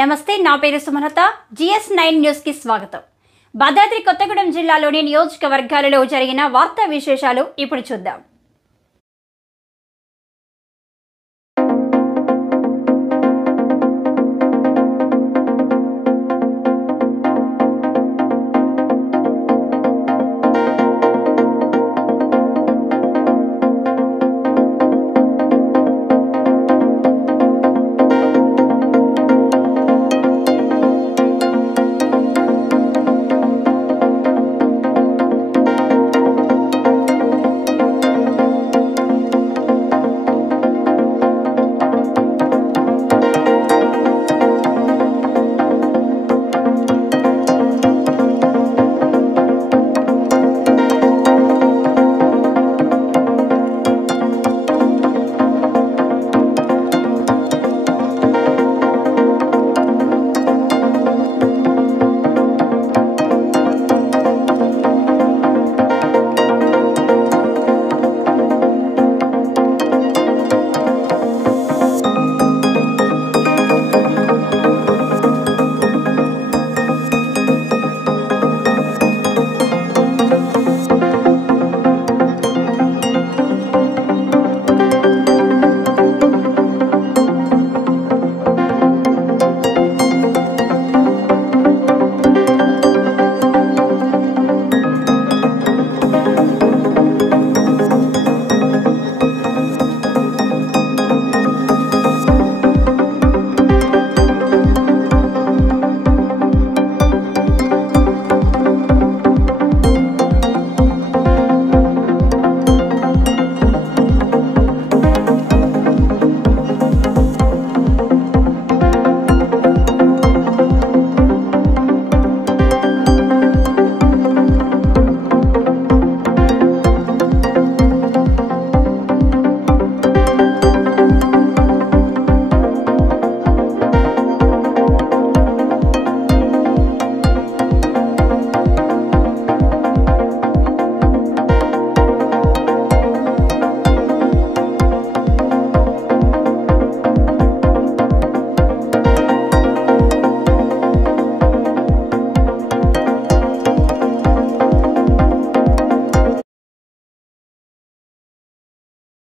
నమస్తే, నా పేరు సుమలత. GS9 న్యూస్ కి స్వాగతం. భద్రాద్రి కొత్తగూడెం జిల్లాలోని నియోజకవర్గాలలో జరిగిన వార్తా విశేషాలు ఇప్పుడు చూద్దాం.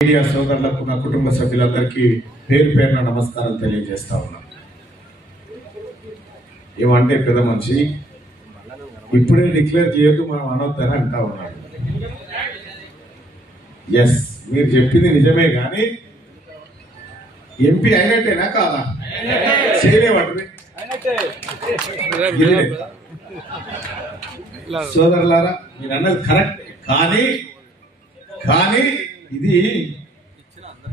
మీడియా సోదరులకు, నా కుటుంబ సభ్యులందరికీ పేరు పేరున నమస్కారం తెలియజేస్తా ఉన్నాను. ఏమంటే పెద్ద మనిషి ఇప్పుడే డిక్లేర్ చేయొద్దు, మనం అనొద్దని అంటా ఉన్నాడు. ఎస్, మీరు చెప్పింది నిజమే, కానీ ఎంపీ అయినట్టేనా కాదా? చేయలేవంటే సోదరులారా, మీరు అన్నది కరెక్ట్, కానీ ఇది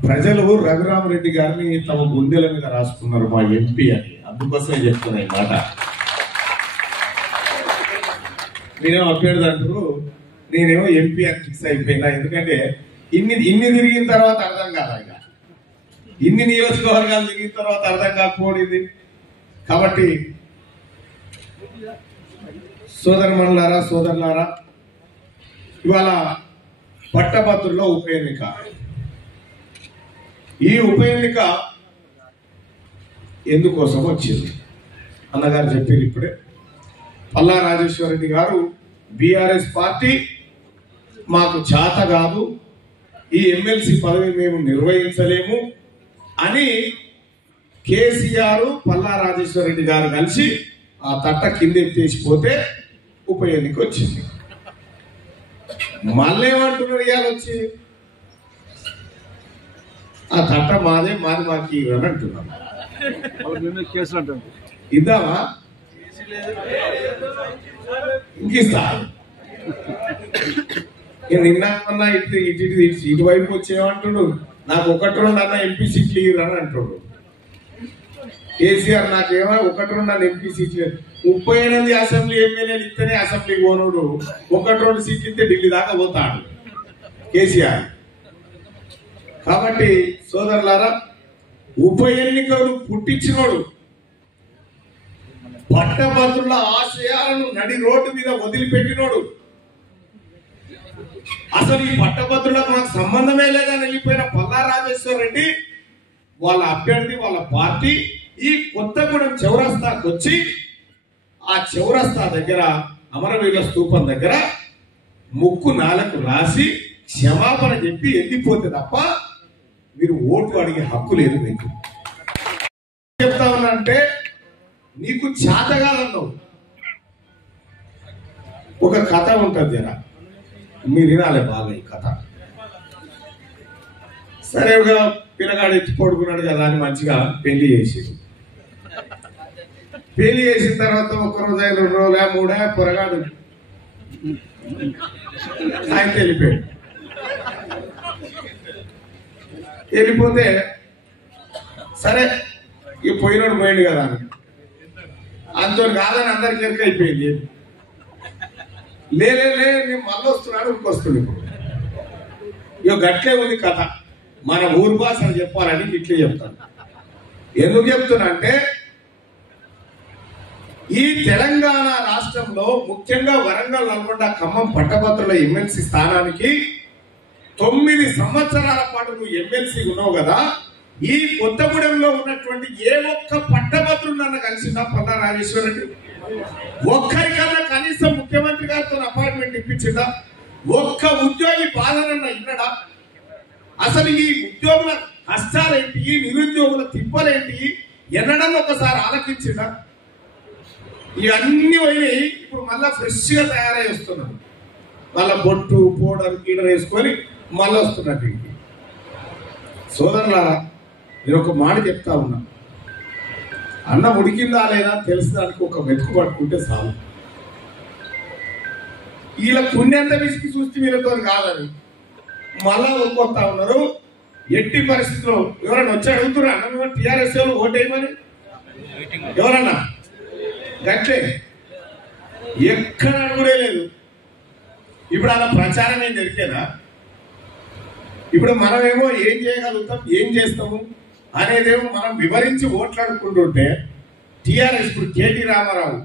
ప్రజలు రఘురామరెడ్డి గారిని తమ గుండెల మీద రాసుకున్నారు మా ఎంపీ అని. అందుకోసమే చెప్తున్నా ఈ మాట. నేనేమో అభ్యర్థి అంటారు, నేనేమో ఎంపీ అని ఫిక్స్ అయిపోయినా. ఎందుకంటే ఇన్ని తిరిగిన తర్వాత అర్థం కాదా, ఇక ఇన్ని నియోజకవర్గాలు తిరిగిన తర్వాత అర్థం కాకపోయింది. కాబట్టి సోదరులారా, ఇవాళ పట్టభద్రుల్లో ఉప ఎన్నిక. ఈ ఉప ఎన్నిక ఎందుకోసం వచ్చింది అన్నగారు చెప్పారు ఇప్పుడే. పల్లా రాజేశ్వరరెడ్డి గారు బీఆర్ఎస్ పార్టీ మాకు చేత కాదు, ఈ ఎమ్మెల్సీ పదవి మేము నిర్వహించలేము అని కేసీఆర్ పల్లా రాజేశ్వరరెడ్డి గారు కలిసి ఆ తట్ట కిందెత్తేసిపోతే ఉప ఎన్నిక వచ్చింది. మళ్ళీ ఏమంటున్నారు ఇవాళ వచ్చి, ఆ తట్ట మాది మాకు అని అంటున్నాం. ఇద్దామా? ఇంకిస్తా. నిన్న ఇటువైపు వచ్చేమంటుడు, నాకు 1-2 అన్న ఎంపీ సీట్లు ఇవ్వరని అంటుడు. కేసీఆర్ నాకేమో 1-2 ఎంపీ సీట్లు, 38 అసెంబ్లీ ఎమ్మెల్యేలు ఇస్తేనే అసెంబ్లీ పోనోడు 1-2 సీట్లు ఇస్తే ఢిల్లీ దాకా పోతాడు కేసీఆర్. కాబట్టి సోదరులారా, ఉప ఎన్నికలు పుట్టించినోడు, పట్టభద్రుల ఆశయాలను నడి రోడ్డు మీద వదిలిపెట్టినోడు, అసలు ఈ పట్టభద్రులకు నాకు సంబంధమే లేదని వెళ్ళిపోయిన పల్లా రాజేశ్వరరెడ్డి వాళ్ళ అభ్యర్థి, వాళ్ళ పార్టీ ఈ కొత్తగూడెం చౌరస్తాకు వచ్చి ఆ చౌరస్తా దగ్గర అమరవీరుల స్తూపం దగ్గర ముక్కు నాలకు రాసి క్షమాపణ చెప్పి వెళ్ళిపోతే తప్ప మీరు ఓటు అడిగే హక్కు లేదు. మీకు చెప్తా ఉన్నానంటే నీకు చేతగాదన్నావు. ఒక కథ ఉంటుంది జరా, మీరు వినాలి బాగా ఈ కథ. సరే ఒక పిల్లగాడు ఎత్తి పడుకున్నాడు కదా అని మంచిగా పెళ్లి చేసేది. పెళ్లి చేసిన తర్వాత ఒక్కరోజు 2 రోజులు 3 పొరగాడు ఆయన వెళ్ళిపోయాడు. వెళ్ళిపోతే సరే ఈ పోయినోడు పోయిండు కదా అని అంతో కాదని అందరికి ఎరుక అయిపోయింది. లేలే నేను మళ్ళీ వస్తున్నాడు ఇంకొస్తుంది. ఇప్పుడు ఇక గట్లే ఉంది కథ. మన ఊరు భాషను చెప్పాలని ఇట్లే చెప్తాను. ఎందుకు చెప్తున్నా అంటే ఈ తెలంగాణ రాష్ట్రంలో ముఖ్యంగా వరంగల్, నల్గొండ, ఖమ్మం పట్టభద్రుల ఎమ్మెల్సీ స్థానానికి 9 సంవత్సరాల పాటు నువ్వు ఎమ్మెల్సీ ఉన్నావు కదా. ఈ కొత్తగూడెంలో ఉన్నటువంటి ఏ ఒక్క పట్టభద్రుడు నన్ను కలిసిందా పల్లా రాజేశ్వర రెడ్డి? ఒక్కరికన్నా కనీసం ముఖ్యమంత్రి గారితో అపాయింట్మెంట్ ఇప్పించిందా? ఒక్క ఉద్యోగి బాధనన్న ఇన్నడా? అసలు ఈ ఉద్యోగుల కష్టాలేంటి, ఈ నిరుద్యోగుల తిప్పలేంటి ఎన్నడన్నా ఒకసారి ఆలకించిందా? ఇవన్నీ పోయి ఇప్పుడు మళ్ళా ఫ్రెష్ గా తయారై వస్తున్నారు. మళ్ళా బొట్టు పౌడర్ కీడర్ వేసుకొని మళ్ళీ వస్తున్నట్టు. సోదరులారా, నేను ఒక మాట చెప్తా ఉన్నా, అన్నం ఉడికిందా లేదా తెలిసడానికి ఒక వెతుకు పట్టుకుంటే చాలు. వీళ్ళ పుణ్యంత విసికి చూస్తే వీళ్ళతో కాదని మళ్ళా ఊరుకొస్తా ఉన్నారు. ఎట్టి పరిస్థితుల్లో ఎవరైనా వచ్చి అడుగుతున్నారు అన్న టీఆర్ఎస్ ఓటేయమని ఎవరన్నా గట్లే ఎక్కడ అడుగుడే లేదు. ఇప్పుడు అలా ప్రచారం ఏం జరిగేదా? ఇప్పుడు మనమేమో ఏం చేయగలుగుతాం, ఏం చేస్తాము అనేదేమో మనం వివరించి ఓట్లాడుకుంటుంటే టీఆర్ఎస్ ఇప్పుడు కేటీ రామారావు,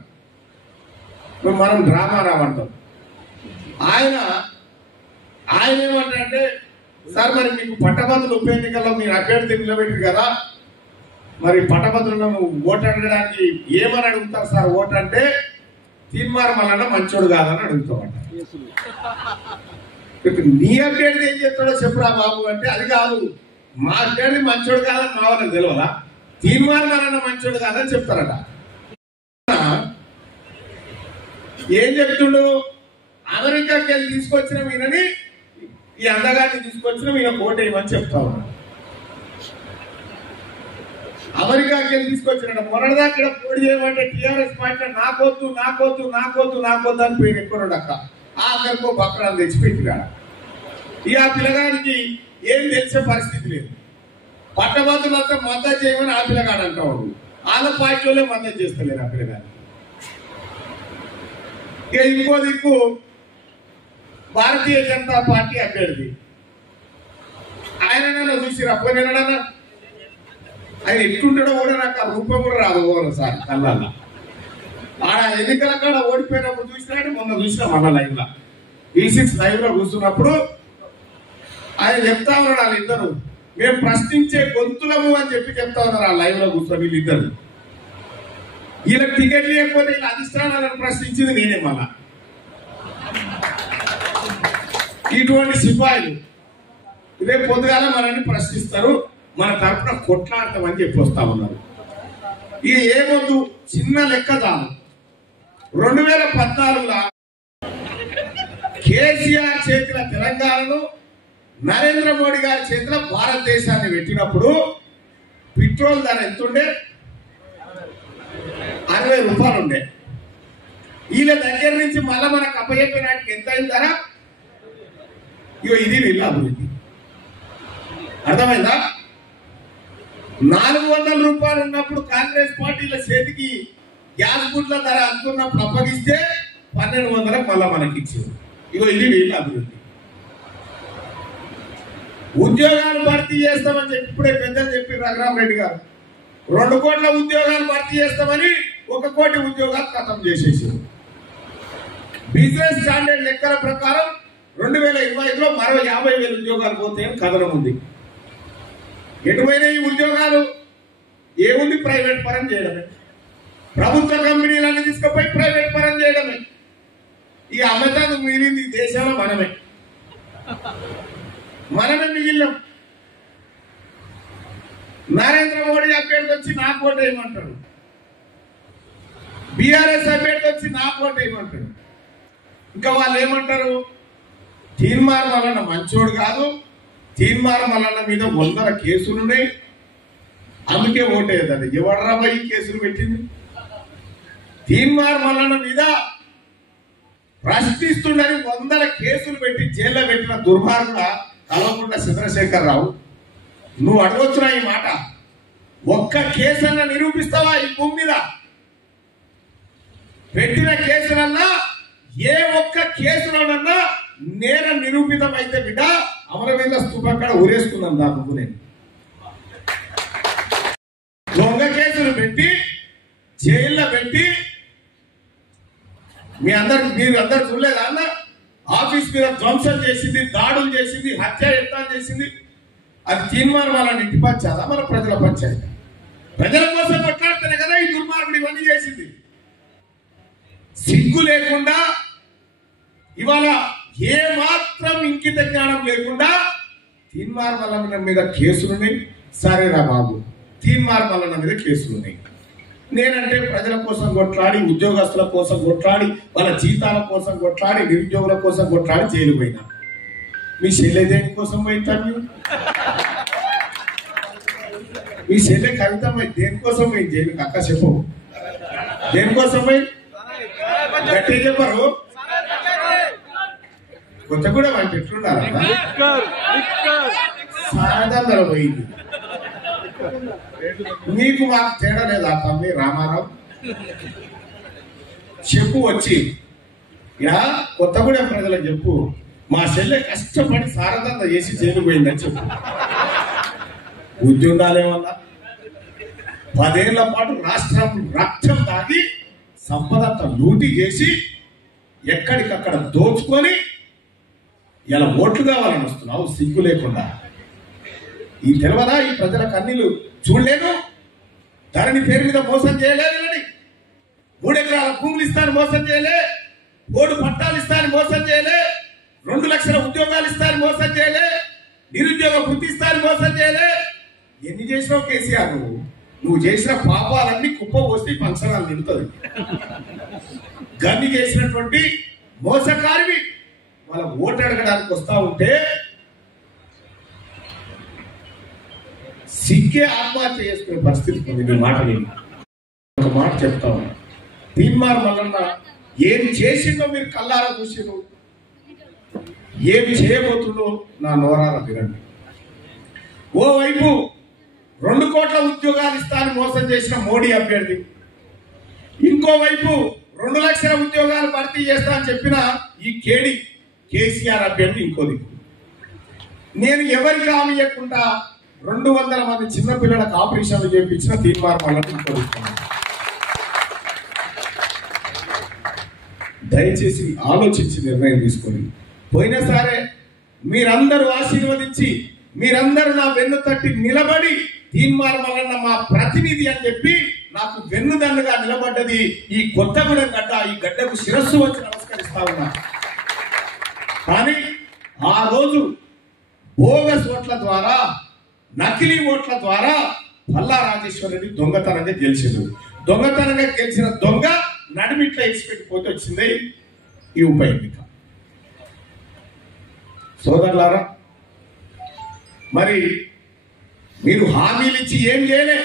మనం రామారావు అంటాం. ఆయన ఏమంటారంటే, సార్ మరి మీకు పట్టభద్రుల ఉప ఎన్నికల్లో మీరు అభ్యర్థి నిలబెట్టారు కదా, మరి పట్టభద్రులను ఓటు అడగడానికి ఏమని అడుగుతారు సార్? ఓటు అంటే తీర్మార్ మల్లన్న మంచోడు కాదని అడుగుతామంట. నీ అభ్యర్థి ఏం చెప్తాడో చెప్పురా బాబు అంటే, అది కాదు మా అభ్యర్థి మంచోడు కాదని మా వాళ్ళకి తెలియదా? తీర్మార్ మల్లన్న మంచోడు కాదని చెప్తారట. ఏం చెప్తుండు? అమెరికాకి వెళ్ళి తీసుకొచ్చిన ఈయనని, ఈ అందగాన్ని తీసుకొచ్చిన ఈయన ఓటేయమని చెప్తా ఉన్నాడు. అమెరికాకి వెళ్ళి తీసుకొచ్చిన మొన్నటిదాకా పోటీ చేయమంటే టీఆర్ఎస్ పార్టీ నాకొద్దు నాకొద్దు నాకొద్దు నాకొద్దు అని పోయిన ఎక్కున్నాడు. అక్క ఆఖరికో బక్రాలు తెచ్చిపెట్టినాడు. ఇక ఆ పిల్లగానికి ఏం తెలిసే పరిస్థితి లేదు. పట్టభద్రులంతా మద్దతు చేయమని ఆ పిల్లగాడు అంటాడు. వాళ్ళ పార్టీలోనే మద్దతు చేస్తలేరు ఆ పిల్లగాని. ఇక ఇంకో దిక్కు భారతీయ జనతా పార్టీ అభ్యర్థి ఆయన చూసిరా పోయినాడన్నా. ఆయన ఎట్లుంటాడో కూడా నాకు ఆ రూపం కూడా రాదు సార్ కళ్ళ. ఆడ ఎన్నికల కాడ ఓడిపోయినప్పుడు చూసినాడు, మొన్న చూసినా మన లైవ్ లో E6 లైవ్ లో కూర్చున్నప్పుడు ఆయన చెప్తా ఉన్నాడు, వాళ్ళిద్దరు మేము ప్రశ్నించే గొంతులము అని చెప్పి చెప్తా ఉన్నారు. ఆ లైవ్ లో కూర్చొని వీళ్ళిద్దరు. వీళ్ళకి టికెట్ లేకపోతే వీళ్ళ అధిష్టానాలను ప్రశ్నించింది నేనే. మళ్ళా ఇటువంటి సిపాయిలు ఇదే పొద్దుగాల మనల్ని ప్రశ్నిస్తారు, మన తరఫున కొట్లాడతామని చెప్పి వస్తా ఉన్నారు. ఇది ఏమొద్దు, చిన్న లెక్క చాలు. 2014లో కేసీఆర్ చేతిలో తెలంగాణను, నరేంద్ర మోడీ గారి చేతిలో భారతదేశాన్ని పెట్టినప్పుడు పెట్రోల్ ధర ఎంతుండే? 60 రూపాయలు ఉండే. వీళ్ళ దగ్గర నుంచి మళ్ళా మనకు అప్పచెప్పినాటికి ఎంత అయింది ధర? ఇగో ఇది వీళ్ళ అభివృద్ధి. అర్థమైందా? 400 రూపాయలు ఉన్నప్పుడు కాంగ్రెస్ పార్టీల చేతికి గ్యాస్ బుడ్ల ధర అంటున్నప్పుడు అప్పగిస్తే 1200 మళ్ళా మనకి ఇచ్చింది. ఇగో ఇది వీళ్ళ అభివృద్ధి. ఉద్యోగాలు భర్తీ చేస్తామని చెప్పి ఇప్పుడే పెద్దలు చెప్పి రఘురామరెడ్డి గారు 2 కోట్ల ఉద్యోగాలు భర్తీ చేస్తామని 1 కోటి ఉద్యోగాలు ఖతం చేసేసారు. బిజినెస్ స్టాండర్డ్ లెక్కల ప్రకారం 2025లో మరో 50,000 ఉద్యోగాలు పోతాయని కథనం ఉంది. ఎటువైనా ఈ ఉద్యోగాలు ఏముంది ప్రైవేట్ పరం చేయడమే, ప్రభుత్వ కంపెనీలన్నీ తీసుకుపోయి ప్రైవేట్ పరం చేయడమే. ఈ అమ్మతాను మిగిలింది దేశంలో మనమే మిగిలినాం. నరేంద్ర మోడీ అభ్యర్థి వచ్చి నాకు ఓటు వేయమంటాడు, బీఆర్ఎస్ అభ్యర్థి వచ్చి నాకు ఓటు వేయమంటాడు. ఇంకా వాళ్ళు ఏమంటారు, తీన్మార్ మల్లన్న మంచోడు కాదు, తీన్మార్ మల్లన్న మీద 100 కేసులున్నాయి, అందుకే ఓటేయదండి. ఎవడరా ఈ కేసులు పెట్టింది? తీన్మార్ మల్లన్న మీద ప్రశ్నిస్తుండని 100 కేసులు పెట్టి జైల్లో పెట్టిన దుర్మార్గుడ కల్వకుంట్ల చంద్రశేఖర్ రావు, నువ్వు అడగొచ్చునా ఈ మాట? ఒక్క కేసన్నా నిరూపిస్తావా? ఈ భూమి మీద పెట్టిన కేసులన్నా ఏ ఒక్క కేసులోనన్నా నేరం నిరూపితం అయితే బిడ్డ అమరవీరుల స్తూపక్కడ ఊరేసుకున్నాం. దానికి నేను దొంగ కేసులు పెట్టి జైల్లో పెట్టి మీరు అందరు చూడలేదా అన్న? ఆఫీస్ మీద ధ్వంసం చేసింది, దాడులు చేసింది, హత్యాయత్నాలు చేసింది. అది తీర్మానం వాళ్ళని ఇంటి పంచాలా మన ప్రజల పంచాయతీ? ప్రజల కోసం కొట్లాడితేనే కదా ఈ దుర్మార్గుడు ఇవన్నీ చేసింది. సిగ్గు లేకుండా ఇవాళ ఏ మాత్రం ఇంకిత జ్ఞానం లేకుండా తీన్మార్ మల్లన్న మీద కేసులున్నాయి. సరేరా బాబు, తీన్మార్ మల్లన్న మీద కేసులున్నాయి. నేనంటే ప్రజల కోసం కొట్లాడి, ఉద్యోగస్తుల కోసం కొట్లాడి, వాళ్ళ జీతాల కోసం కొట్లాడి, నిరుద్యోగుల కోసం కొట్లాడి జైలు పోయినా. మీ చెల్లె దేనికోసం పోయింటాను? మీ చెల్లె కవితమ్మ దేనికోసం పోయింది జైలుకి? అక్క చెప్పు, దేనికోసం పోయి? గట్టి చెప్పరు. కొత్త కూడా వాళ్ళు పెట్టున్నారు, సారదందర పోయింది. నీకు మాకు తేడా లేదా తమ్మి రామారావు? చెప్పు వచ్చి ఇలా కొత్తగూడెం ప్రజలకు చెప్పు, మా చెల్లె కష్టపడి సారదంద చేసి జైలు పోయిందని చెప్పు. ఉద్యోగాలేమన్నా 10 ఏళ్ల పాటు రాష్ట్రం రక్తం తాగి సంపదంతా లూటీ చేసి ఎక్కడికక్కడ దోచుకొని ఇలా ఓట్లు కావాలని వస్తున్నావు సిగ్గు లేకుండా. ఈ తెలియదా ఈ ప్రజల కన్నీళ్ళు చూడలేదు? ధరణి పేరు మీద మోసం చేయలేదు. 3 ఎకరాల భూములు ఇస్తాను మోసం చేయలే, 3 పట్టాలు ఇస్తాను మోసం చేయలే, 2 లక్షల ఉద్యోగాలు ఇస్తాను మోసం చేయలే, నిరుద్యోగ వృత్తి ఇస్తాను మోసం చేయలే. ఎన్ని చేసినావు కేసీఆర్? నువ్వు చేసిన పాపాలన్నీ కుప్ప పోసి పంచనాలు నిలుతుంది. గన్ని చేసినటువంటి మోసకారివి వాళ్ళ ఓటు అడగడానికి వస్తా ఉంటే సిగ్గే ఆత్మహత్య చేసుకునే పరిస్థితి ఉంది. మాట నేను ఒక మాట చెప్తా ఉన్నా, తీన్మార్ మల్లన్న ఏమి చేసిందో మీరు కల్లారా చూసిందో, ఏమి చేయబోతుందో నా నోరారా వినండి. ఓవైపు 2 కోట్ల ఉద్యోగాలు ఇస్తానని మోసం చేసిన మోడీ అభ్యర్థి, ఇంకోవైపు 2 లక్షల ఉద్యోగాలు భర్తీ చేస్తా అని చెప్పిన ఈ కేడి కేసీఆర్ అభ్యర్థి ఇంకో దిక్కు. నేను ఎవరికి హామీ ఇవ్వకుండా 200 మంది చిన్నపిల్లలకు ఆపరేషన్లు చేయించిన తీన్మార్ మల్లన్న ఇంకో దిక్కు. దయచేసి ఆలోచించి నిర్ణయం తీసుకొని, పోయినా సరే మీరందరూ ఆశీర్వదించి, మీరందరూ నా వెన్ను తట్టి నిలబడి తీన్మార్ మల్లన్న మా ప్రతినిధి అని చెప్పి నాకు వెన్నుదన్నుగా నిలబడ్డది ఈ కొత్తగూడెం గడ్డ. ఈ గడ్డకు శిరస్సు వచ్చి నమస్కరిస్తా ఉన్నా. కానీ ఆ రోజు బోగస్ ఓట్ల ద్వారా, నకిలీ ఓట్ల ద్వారా పల్లా రాజేశ్వర రెడ్డి దొంగతనంగా గెలిచిండు. దొంగతనంగా గెలిచిన దొంగ నడిమిట్ల ఇచ్చిపెట్టిపోతే వచ్చింది ఈ ఉప ఎన్నిక. సోదరులారా, మరి మీరు హామీలు ఇచ్చి ఏం చేయలే.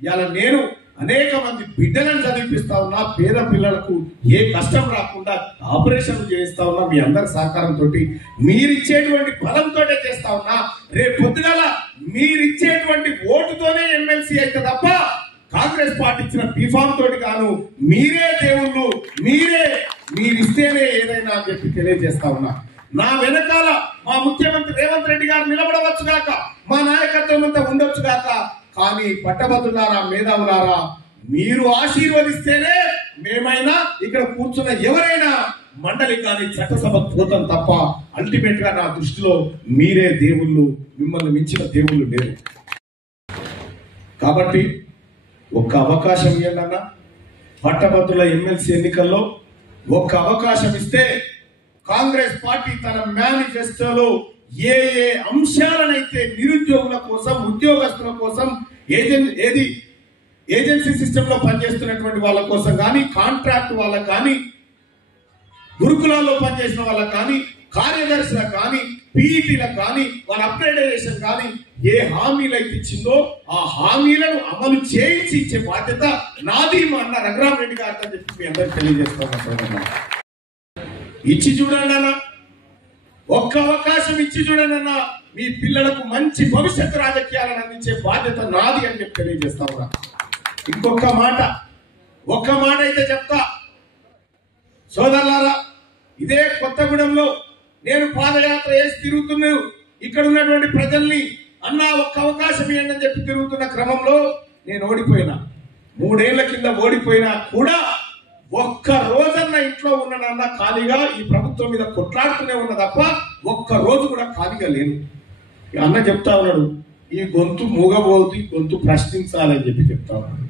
ఇవాళ నేను అనేక మంది బిడ్డలను చదివిపిస్తా ఉన్నా, పేద పిల్లలకు ఏ కష్టం రాకుండా ఆపరేషన్లు చేయిస్తా ఉన్నా. మీ అందరి సహకారంతో, మీరిచ్చేటువంటి బలంతో చేస్తా ఉన్నా. రేపు పొద్దుగల మీరిచ్చేటువంటి ఓటుతోనే ఎమ్మెల్సీ అయితే తప్ప కాంగ్రెస్ పార్టీ ఇచ్చిన బీఫామ్ తోటి కాను. మీరే దేవుళ్ళు, మీరిస్తేనే ఏదైనా అని చెప్పి తెలియజేస్తా ఉన్నా. నా వెనకాల మా ముఖ్యమంత్రి రేవంత్ రెడ్డి గారు నిలబడవచ్చు గాక, మా నాయకత్వం అంతా ఉండొచ్చు గాక, కానీ పట్టభద్రులారా, మేధావులారా, మీరు ఆశీర్వదిస్తేనే మేమైనా ఇక్కడ కూర్చున్న ఎవరైనా మండలి కానీ చట్టసభకు పోతాం తప్ప అల్టిమేట్ గా నా దృష్టిలో మీరే దేవుళ్ళు, మిమ్మల్ని మించిన దేవుళ్ళు లేరు. కాబట్టి ఒక్క అవకాశం ఇవ్వండి అన్న. పట్టభద్రుల ఎమ్మెల్సీ ఎన్నికల్లో ఒక్క అవకాశం ఇస్తే కాంగ్రెస్ పార్టీ తన మేనిఫెస్టోలో ఏ ఏ అంశాలనైతే నిరుద్యోగుల కోసం, ఉద్యోగస్తుల కోసం, ఏజెన్సీ సిస్టమ్ లో పనిచేస్తున్నటువంటి వాళ్ళ కోసం కానీ, కాంట్రాక్ట్ వాళ్ళకు కానీ, గురుకులాల్లో పనిచేసిన వాళ్ళకు కానీ, కార్యదర్శులకు కానీ, పీఈటీలకు కానీ, వాళ్ళ అప్గ్రేడేషన్ కానీ ఏ హామీలు అయితే ఇచ్చిందో ఆ హామీలను అమలు చేయించి ఇచ్చే బాధ్యత నాది మా అన్న రఘురామరెడ్డి గారికి అని చెప్పి మీ అందరికి తెలియజేస్తాను. ఇచ్చి చూడండి అన్న, ఒక్క అవకాశం ఇచ్చి చూడండి అన్న. మీ పిల్లలకు మంచి భవిష్యత్తు రాజకీయాలను అందించే బాధ్యత నాది అని చెప్పి తెలియజేస్తా ఉన్నా. ఇంకొక మాట, ఒక్క మాట అయితే చెప్తా సోదరులారా. ఇదే కొత్తగూడెంలో నేను పాదయాత్ర వేసి తిరుగుతున్నాను. ఇక్కడ ఉన్నటువంటి ప్రజల్ని అన్నా ఒక్క అవకాశం ఇవ్వండి అని చెప్పి తిరుగుతున్న క్రమంలో నేను ఓడిపోయినా. 3 ఏళ్ల కింద ఓడిపోయినా కూడా ఒక్క రోజన్న ఇంట్లో ఉన్నానన్న ఖాళీగా ఈ ప్రభుత్వం మీద కొట్లాడుతూనే ఉన్నా తప్ప ఒక్క రోజు కూడా ఖాళీగా లేను. అన్న చెప్తా ఉన్నాడు, ఈ గొంతు మూగబోతు, ఈ గొంతు ప్రశ్నించాలని చెప్పి చెప్తా ఉన్నాడు.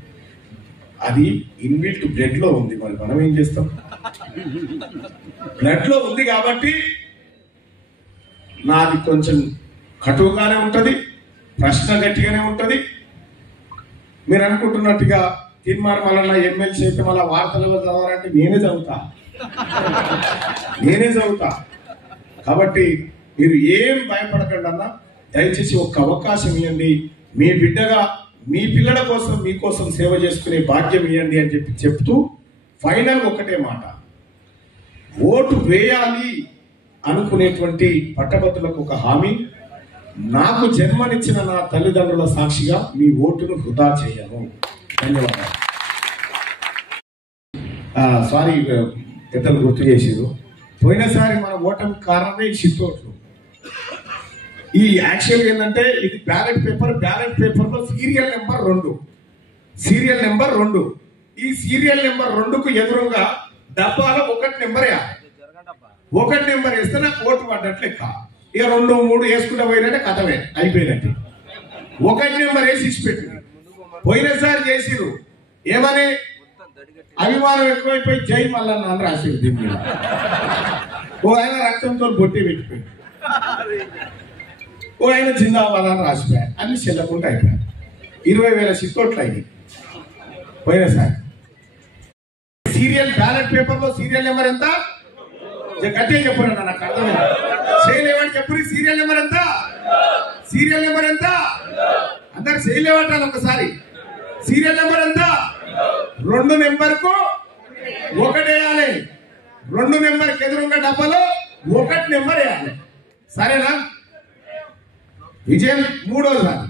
అది ఇన్బిల్ట్ బ్లడ్ లో ఉంది. మరి మనం ఏం చేస్తాం? బ్లడ్ లో ఉంది కాబట్టి నాది కొంచెం కటువుగానే ఉంటది, ప్రశ్న గట్టిగానే ఉంటది. మీరు అనుకుంటున్నట్టుగా తీర్మానం వలన ఎమ్మెల్సీ అయితే మళ్ళీ వార్తలు చదవాలంటే నేనే చదువుతా. కాబట్టి మీరు ఏం భయపడకండి అన్న. దయచేసి ఒక్క అవకాశం ఇవ్వండి. మీ బిడ్డగా మీ పిల్లల కోసం, మీకోసం సేవ చేసుకునే భాగ్యం ఇవ్వండి అని చెప్పి చెప్తూ ఫైనల్ ఒకటే మాట, ఓటు వేయాలి అనుకునేటువంటి పట్టభద్రులకు ఒక హామీ, నాకు జన్మనిచ్చిన నా తల్లిదండ్రుల సాక్షిగా మీ ఓటును వృధా చేయను. ధన్యవాదాలు. సారీ, పెద్దలు గుర్తు చేసారు. పోయినసారి మన ఓటమి కారణమే ఈ చిత్తోట్లు. ఈ యాక్చువల్ ఏంటంటే ఇది బ్యాలెట్ పేపర్ లో సీరియల్ నెంబర్ 2. ఈ సీరియల్ నెంబర్ 2కు ఎదురుగా డబ్బాలో 1 నెంబర్ వేయాలి. 1 నెంబర్ వేస్తే నాకు ఓటు పడ్డట్లు లెక్క. ఇక 2, 3 వేసుకుంటే పోయినట్టే కథమే అయిపోయినట్టు. 1 నెంబర్ వేసి ఇచ్చిపెట్టి పోయినసారి చేసిరు. ఏమని? అభిమానం ఎక్కువైపోయి జై మల్లన్న అని రాసిరు. దీని మీద ఓ ఆయన రక్తంతో బొట్టి పెట్టిపోయి, ఓ ఆయన జిందాబాద్ అని రాసిపోయారు. అన్ని చెల్లకుండా అయిపోయారు. 20,000 చిత్తోట్లు అయింది పోయినసారి. బ్యాలెట్ పేపర్ లో సీరియల్ నెంబర్ ఎంత? గట్టిగా చెప్పారన్న, నాకు అర్థమైంది. చేయలేవని చెప్పు. సీరియల్ నెంబర్ ఎంత? అందరు చేయలేవటాలి ఒకసారి. సీరియల్ నెంబర్ ఎంత? 2 నెంబర్కు 1 వేయాలి. 2 నెంబర్కి ఎదురుగా డబ్బాలో 1 నెంబర్ వేయాలి. సరేనా? విజయం 3వ సారి.